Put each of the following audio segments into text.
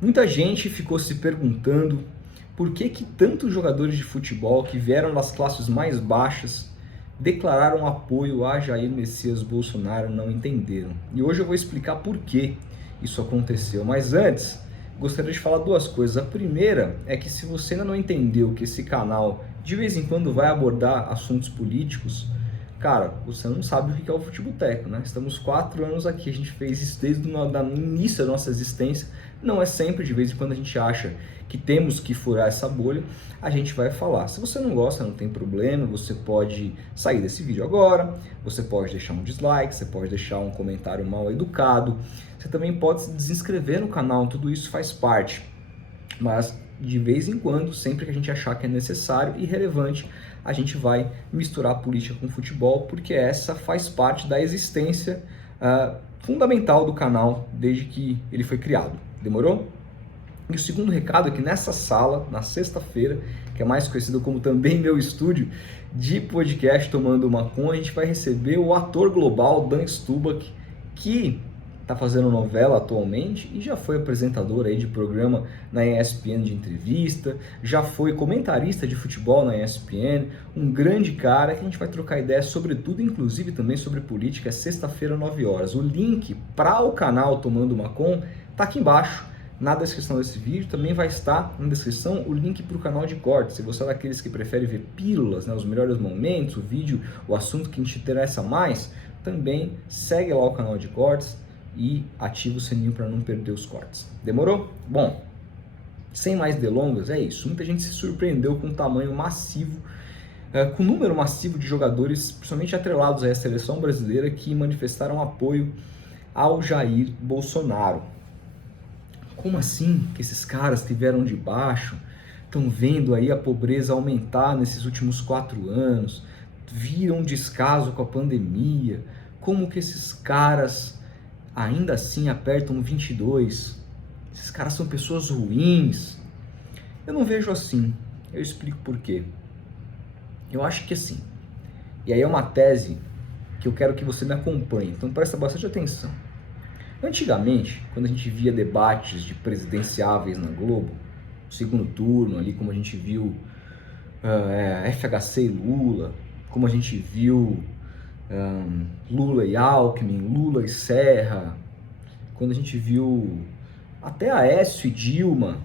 Muita gente ficou se perguntando por que tantos jogadores de futebol que vieram das classes mais baixas declararam apoio a Jair Messias Bolsonaro, não entenderam. E hoje eu vou explicar por que isso aconteceu. Mas antes, gostaria de falar duas coisas. A primeira é que se você ainda não entendeu que esse canal de vez em quando vai abordar assuntos políticos, cara, você não sabe o que é o Futeboteco, né? Estamos 4 anos aqui, a gente fez isso desde o início da nossa existência. Não é sempre, de vez em quando a gente acha que temos que furar essa bolha, a gente vai falar. Se você não gosta, não tem problema, você pode sair desse vídeo agora, você pode deixar um dislike, você pode deixar um comentário mal educado, você também pode se desinscrever no canal, tudo isso faz parte. Mas de vez em quando, sempre que a gente achar que é necessário e relevante, a gente vai misturar política com futebol, porque essa faz parte da existência fundamental do canal desde que ele foi criado. Demorou? E o segundo recado é que nessa sala, na sexta-feira, que é mais conhecido como também meu estúdio de podcast Tomando uma Com, a gente vai receber o ator global Dan Stubach, que está fazendo novela atualmente e já foi apresentador aí de programa na ESPN de entrevista, já foi comentarista de futebol na ESPN, um grande cara que a gente vai trocar ideias sobre tudo, inclusive também sobre política, é sexta-feira, 9 horas. O link para o canal Tomando uma Com tá aqui embaixo, na descrição desse vídeo. Também vai estar na descrição o link para o canal de cortes. Se você é daqueles que prefere ver pílulas, né, os melhores momentos, o vídeo, o assunto que te interessa mais, também segue lá o canal de cortes e ativa o sininho para não perder os cortes. Demorou? Bom, sem mais delongas, é isso. Muita gente se surpreendeu com o tamanho massivo, com o número massivo de jogadores, principalmente atrelados à seleção brasileira, que manifestaram apoio ao Jair Bolsonaro. Como assim que esses caras que vieram de baixo estão vendo aí a pobreza aumentar nesses últimos 4 anos, viram descaso com a pandemia? Como que esses caras ainda assim apertam 22? Esses caras são pessoas ruins? Eu não vejo assim. Eu explico por quê. Eu acho que assim, e aí é uma tese que eu quero que você me acompanhe, então presta bastante atenção. Antigamente, quando a gente via debates de presidenciáveis na Globo, segundo turno ali, como a gente viu FHC e Lula, como a gente viu Lula e Alckmin, Lula e Serra, quando a gente viu até Aécio e Dilma,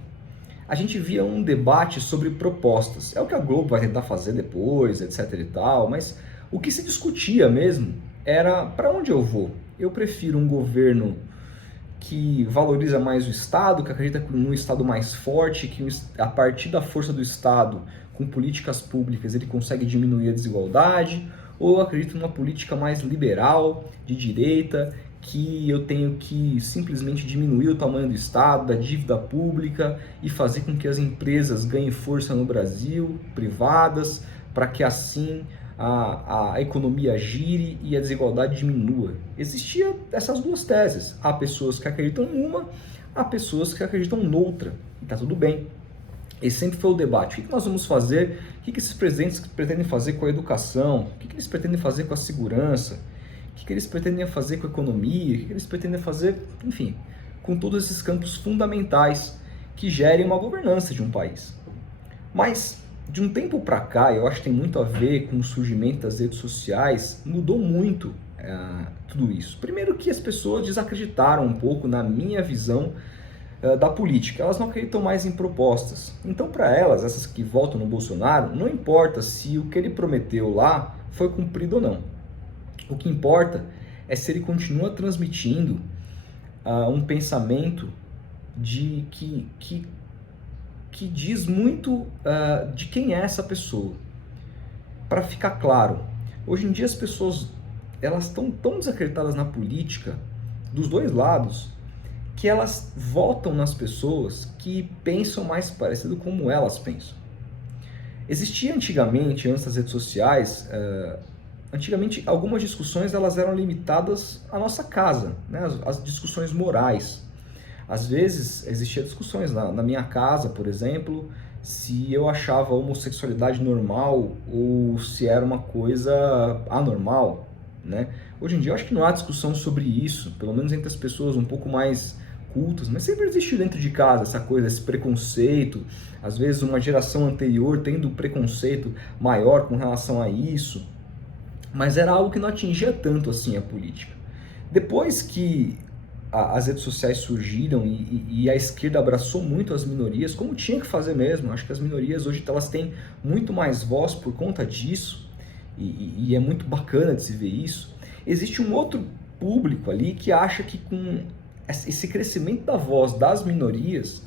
a gente via um debate sobre propostas. É o que a Globo vai tentar fazer depois, etc e tal, mas o que se discutia mesmo era para onde eu vou. Eu prefiro um governo que valoriza mais o Estado, que acredita num Estado mais forte, que a partir da força do Estado, com políticas públicas, ele consegue diminuir a desigualdade, ou eu acredito numa política mais liberal, de direita, que eu tenho que simplesmente diminuir o tamanho do Estado, da dívida pública e fazer com que as empresas ganhem força no Brasil, privadas, para que assim a economia gire e a desigualdade diminua. Existiam essas duas teses. Há pessoas que acreditam numa, há pessoas que acreditam noutra. E está tudo bem. Esse sempre foi o debate. O que nós vamos fazer? O que esses presidentes pretendem fazer com a educação? O que eles pretendem fazer com a segurança? O que eles pretendem fazer com a economia? O que eles pretendem fazer, enfim, com todos esses campos fundamentais que gerem uma governança de um país. Mas de um tempo para cá, eu acho que tem muito a ver com o surgimento das redes sociais, mudou muito tudo isso. Primeiro que as pessoas desacreditaram um pouco na minha visão da política, elas não acreditam mais em propostas. Então para elas, essas que votam no Bolsonaro, não importa se o que ele prometeu lá foi cumprido ou não. O que importa é se ele continua transmitindo um pensamento de que diz muito de quem é essa pessoa. Para ficar claro, hoje em dia as pessoas elas estão tão desacreditadas na política, dos dois lados, que elas votam nas pessoas que pensam mais parecido como elas pensam. Existia antigamente, antes das redes sociais, antigamente algumas discussões elas eram limitadas à nossa casa, né? As discussões morais. Às vezes existiam discussões na minha casa, por exemplo, se eu achava a homossexualidade normal ou se era uma coisa anormal, né? Hoje em dia eu acho que não há discussão sobre isso, pelo menos entre as pessoas um pouco mais cultos, mas sempre existiu dentro de casa essa coisa, esse preconceito, às vezes uma geração anterior tendo um preconceito maior com relação a isso, mas era algo que não atingia tanto assim a política. Depois que as redes sociais surgiram e a esquerda abraçou muito as minorias, como tinha que fazer mesmo, acho que as minorias hoje elas têm muito mais voz por conta disso, e é muito bacana de se ver isso. Existe um outro público ali que acha que com esse crescimento da voz das minorias,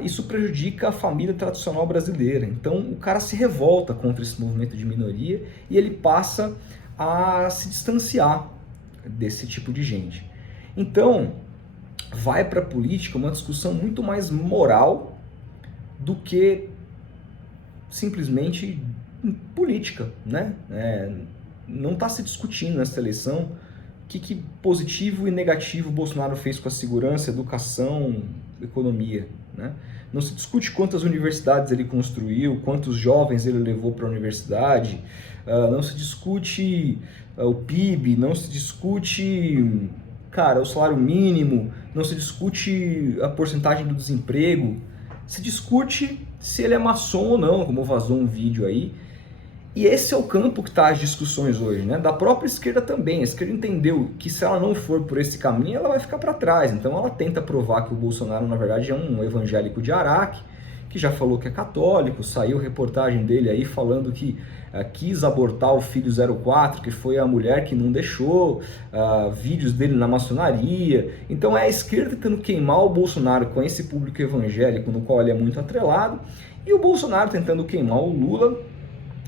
isso prejudica a família tradicional brasileira. Então o cara se revolta contra esse movimento de minoria e ele passa a se distanciar desse tipo de gente. Então vai para a política uma discussão muito mais moral do que simplesmente política, né? Não está se discutindo nessa eleição o que positivo e negativo o Bolsonaro fez com a segurança, educação, economia, né? Não se discute quantas universidades ele construiu, quantos jovens ele levou para a universidade, não se discute o PIB, não se discute, cara, o salário mínimo, não se discute a porcentagem do desemprego, se discute se ele é maçom ou não, como vazou um vídeo aí. E esse é o campo que está as discussões hoje, né? Da própria esquerda também. A esquerda entendeu que se ela não for por esse caminho, ela vai ficar para trás. Então ela tenta provar que o Bolsonaro, na verdade, é um evangélico de Araque, que já falou que é católico, saiu reportagem dele aí falando que quis abortar o filho 04, que foi a mulher que não deixou, vídeos dele na maçonaria. Então é a esquerda tentando queimar o Bolsonaro com esse público evangélico no qual ele é muito atrelado, e o Bolsonaro tentando queimar o Lula,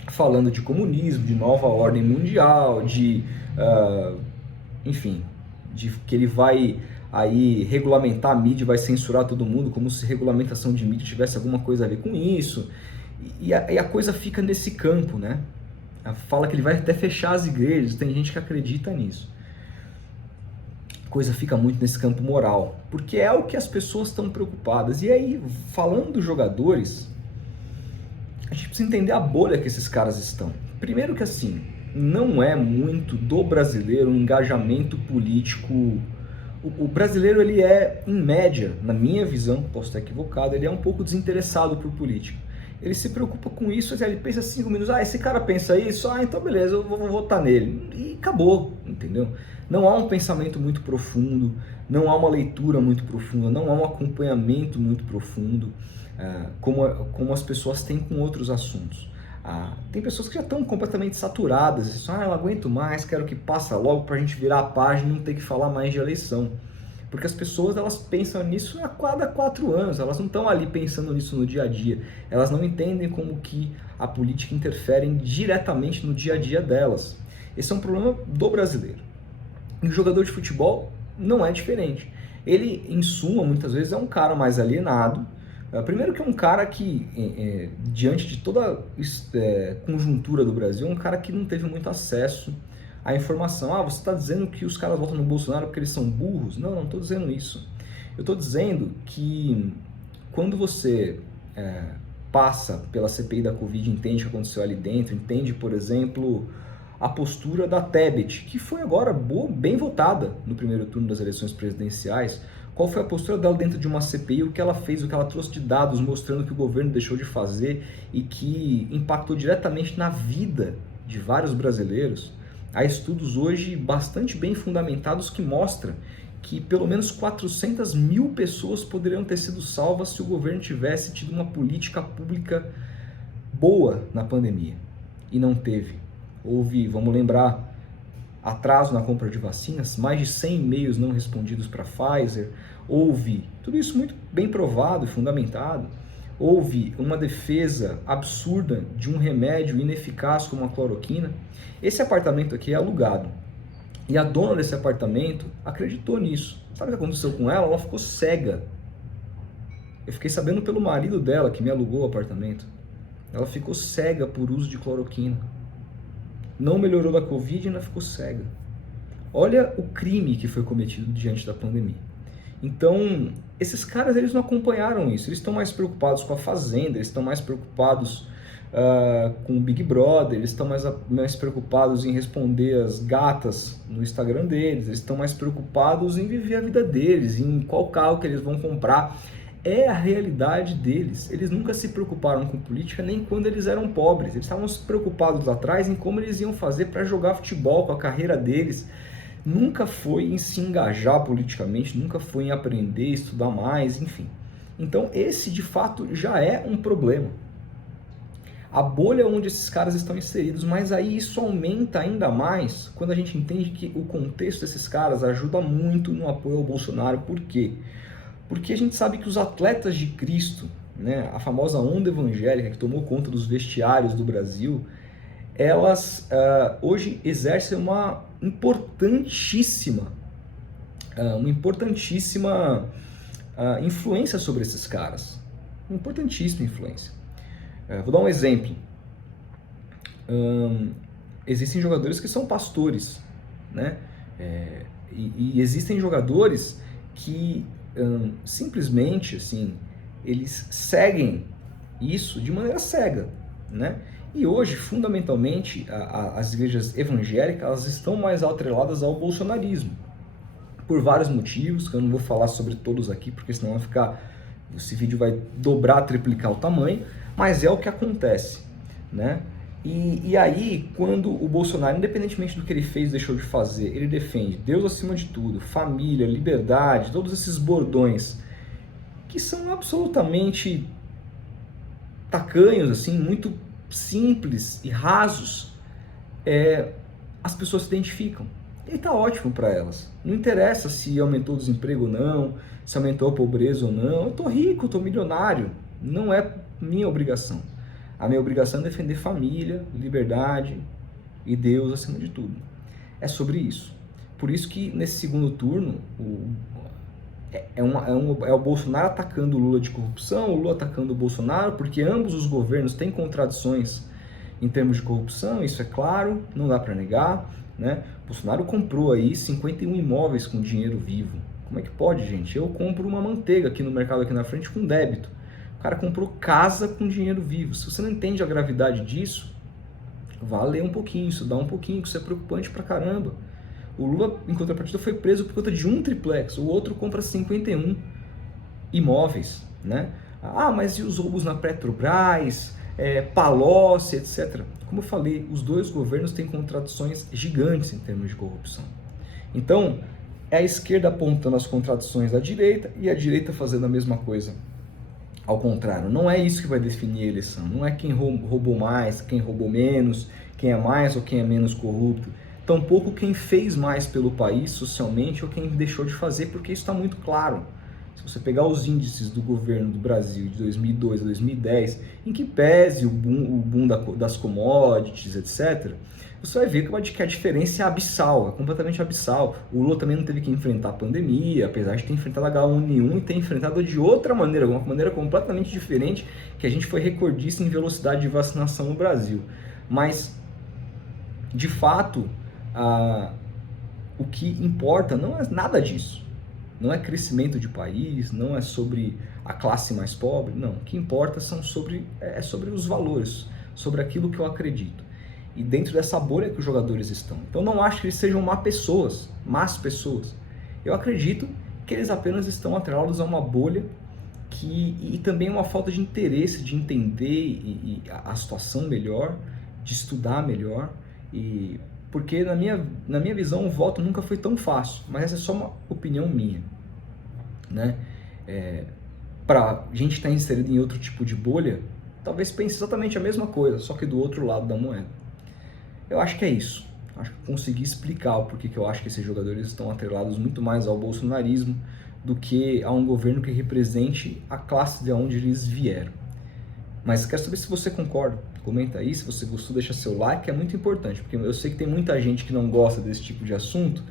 falando de comunismo, de nova ordem mundial, enfim, de que ele vai aí regulamentar a mídia, vai censurar todo mundo, como se regulamentação de mídia tivesse alguma coisa a ver com isso. E a coisa fica nesse campo, né? Fala que ele vai até fechar as igrejas, tem gente que acredita nisso. A coisa fica muito nesse campo moral, porque é o que as pessoas estão preocupadas. E aí, falando dos jogadores, a gente precisa entender a bolha que esses caras estão. Primeiro que assim, não é muito do brasileiro um engajamento político. O brasileiro, ele é, em média, na minha visão, posso estar equivocado, ele é um pouco desinteressado por política. Ele se preocupa com isso, ele pensa 5 minutos, esse cara pensa isso, então beleza, eu vou votar nele. E acabou, entendeu? Não há um pensamento muito profundo, não há uma leitura muito profunda, não há um acompanhamento muito profundo, como as pessoas têm com outros assuntos. Tem pessoas que já estão completamente saturadas, eu não aguento mais, quero que passe logo para a gente virar a página e não ter que falar mais de eleição. Porque as pessoas, elas pensam nisso a cada 4 anos, elas não estão ali pensando nisso no dia a dia, elas não entendem como que a política interfere diretamente no dia a dia delas. Esse é um problema do brasileiro. E o jogador de futebol não é diferente. Ele, em suma, muitas vezes é um cara mais alienado. Primeiro que é um cara que, diante de toda a conjuntura do Brasil, é um cara que não teve muito acesso à informação. Você está dizendo que os caras votam no Bolsonaro porque eles são burros? Não, não estou dizendo isso. Eu estou dizendo que quando você passa pela CPI da Covid, entende o que aconteceu ali dentro, entende, por exemplo, a postura da Tebet, que foi agora bem votada no primeiro turno das eleições presidenciais. Qual foi a postura dela dentro de uma CPI, o que ela fez, o que ela trouxe de dados mostrando que o governo deixou de fazer e que impactou diretamente na vida de vários brasileiros. Há estudos hoje bastante bem fundamentados que mostram que pelo menos 400 mil pessoas poderiam ter sido salvas se o governo tivesse tido uma política pública boa na pandemia. E não teve. Houve, vamos lembrar, atraso na compra de vacinas, mais de 100 e-mails não respondidos para a Pfizer, houve, tudo isso muito bem provado e fundamentado, houve uma defesa absurda de um remédio ineficaz como a cloroquina. Esse apartamento aqui é alugado, e a dona desse apartamento acreditou nisso. Sabe o que aconteceu com ela? Ela ficou cega. Eu fiquei sabendo pelo marido dela, que me alugou o apartamento. Ela ficou cega por uso de cloroquina. Não melhorou da Covid e ainda ficou cega. Olha o crime que foi cometido diante da pandemia. Então, esses caras, eles não acompanharam isso. Eles estão mais preocupados com a Fazenda, eles estão mais preocupados com o Big Brother, eles estão mais preocupados em responder as gatas no Instagram deles, eles estão mais preocupados em viver a vida deles, em qual carro que eles vão comprar. É a realidade deles. Eles nunca se preocuparam com política nem quando eles eram pobres. Eles estavam preocupados lá atrás em como eles iam fazer para jogar futebol com a carreira deles. Nunca foi em se engajar politicamente, nunca foi em aprender, estudar mais, enfim. Então esse de fato já é um problema. A bolha onde esses caras estão inseridos, mas aí isso aumenta ainda mais quando a gente entende que o contexto desses caras ajuda muito no apoio ao Bolsonaro. Por quê? Porque a gente sabe que os atletas de Cristo, né, a famosa onda evangélica que tomou conta dos vestiários do Brasil, elas hoje exercem uma importantíssima influência sobre esses caras. Uma importantíssima influência. Vou dar um exemplo. Existem jogadores que são pastores, né? E existem jogadores que simplesmente assim, eles seguem isso de maneira cega, né? E hoje, fundamentalmente, as igrejas evangélicas elas estão mais atreladas ao bolsonarismo, por vários motivos, que eu não vou falar sobre todos aqui, porque senão esse vídeo vai dobrar, triplicar o tamanho, mas é o que acontece, né? E aí, quando o Bolsonaro, independentemente do que ele fez, deixou de fazer, ele defende Deus acima de tudo, família, liberdade, todos esses bordões que são absolutamente tacanhos, assim, muito simples e rasos, as pessoas se identificam. E tá ótimo para elas. Não interessa se aumentou o desemprego ou não, se aumentou a pobreza ou não. Eu tô rico, eu tô milionário. Não é minha obrigação. A minha obrigação é defender família, liberdade e Deus acima de tudo. É sobre isso. Por isso que nesse segundo turno é o Bolsonaro atacando o Lula de corrupção, o Lula atacando o Bolsonaro, porque ambos os governos têm contradições em termos de corrupção, isso é claro, não dá para negar, né? O Bolsonaro comprou aí 51 imóveis com dinheiro vivo. Como é que pode, gente? Eu compro uma manteiga aqui no mercado aqui na frente com débito. O cara comprou casa com dinheiro vivo. Se você não entende a gravidade disso, vá ler um pouquinho, estudar um pouquinho, que isso é preocupante pra caramba. O Lula, em contrapartida, foi preso por conta de um triplex, o outro compra 51 imóveis, né? Ah, mas e os roubos na Petrobras, Palocci, etc. Como eu falei, os dois governos têm contradições gigantes em termos de corrupção. Então, é a esquerda apontando as contradições da direita e a direita fazendo a mesma coisa. Ao contrário, não é isso que vai definir a eleição. Não é quem roubou mais, quem roubou menos, quem é mais ou quem é menos corrupto. Tampouco quem fez mais pelo país socialmente ou quem deixou de fazer, porque isso está muito claro. Se você pegar os índices do governo do Brasil de 2002 a 2010, em que pese o boom das commodities, etc., você vai ver que a diferença é abissal, é completamente abissal. O Lula também não teve que enfrentar a pandemia, apesar de ter enfrentado a H1N1 e ter enfrentado de outra maneira, uma maneira completamente diferente, que a gente foi recordista em velocidade de vacinação no Brasil. Mas, de fato, o que importa não é nada disso. Não é crescimento de país, não é sobre a classe mais pobre, não. O que importa sobre os valores, sobre aquilo que eu acredito. E dentro dessa bolha que os jogadores estão. Então não acho que eles sejam más pessoas. Eu acredito que eles apenas estão atrelados a uma bolha e também uma falta de interesse de entender a situação melhor, de estudar melhor. Porque na minha visão o voto nunca foi tão fácil, mas essa é só uma opinião minha, né? Para a gente estar inserido em outro tipo de bolha, talvez pense exatamente a mesma coisa, só que do outro lado da moeda. Eu acho que é isso. Acho que consegui explicar o porquê que eu acho que esses jogadores estão atrelados muito mais ao bolsonarismo do que a um governo que represente a classe de onde eles vieram. Mas quero saber se você concorda. Comenta aí, se você gostou, deixa seu like, é muito importante, porque eu sei que tem muita gente que não gosta desse tipo de assunto,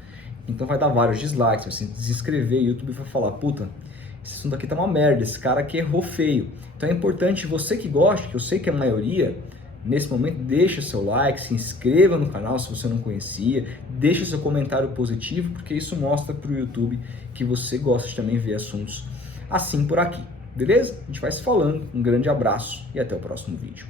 então vai dar vários dislikes, vai se desinscrever, e o YouTube vai falar, puta, esse assunto aqui tá uma merda, esse cara aqui errou feio. Então é importante, você que gosta, que eu sei que é a maioria, nesse momento deixa seu like, se inscreva no canal se você não conhecia, deixa seu comentário positivo, porque isso mostra pro YouTube que você gosta de também ver assuntos assim por aqui. Beleza? A gente vai se falando, um grande abraço e até o próximo vídeo.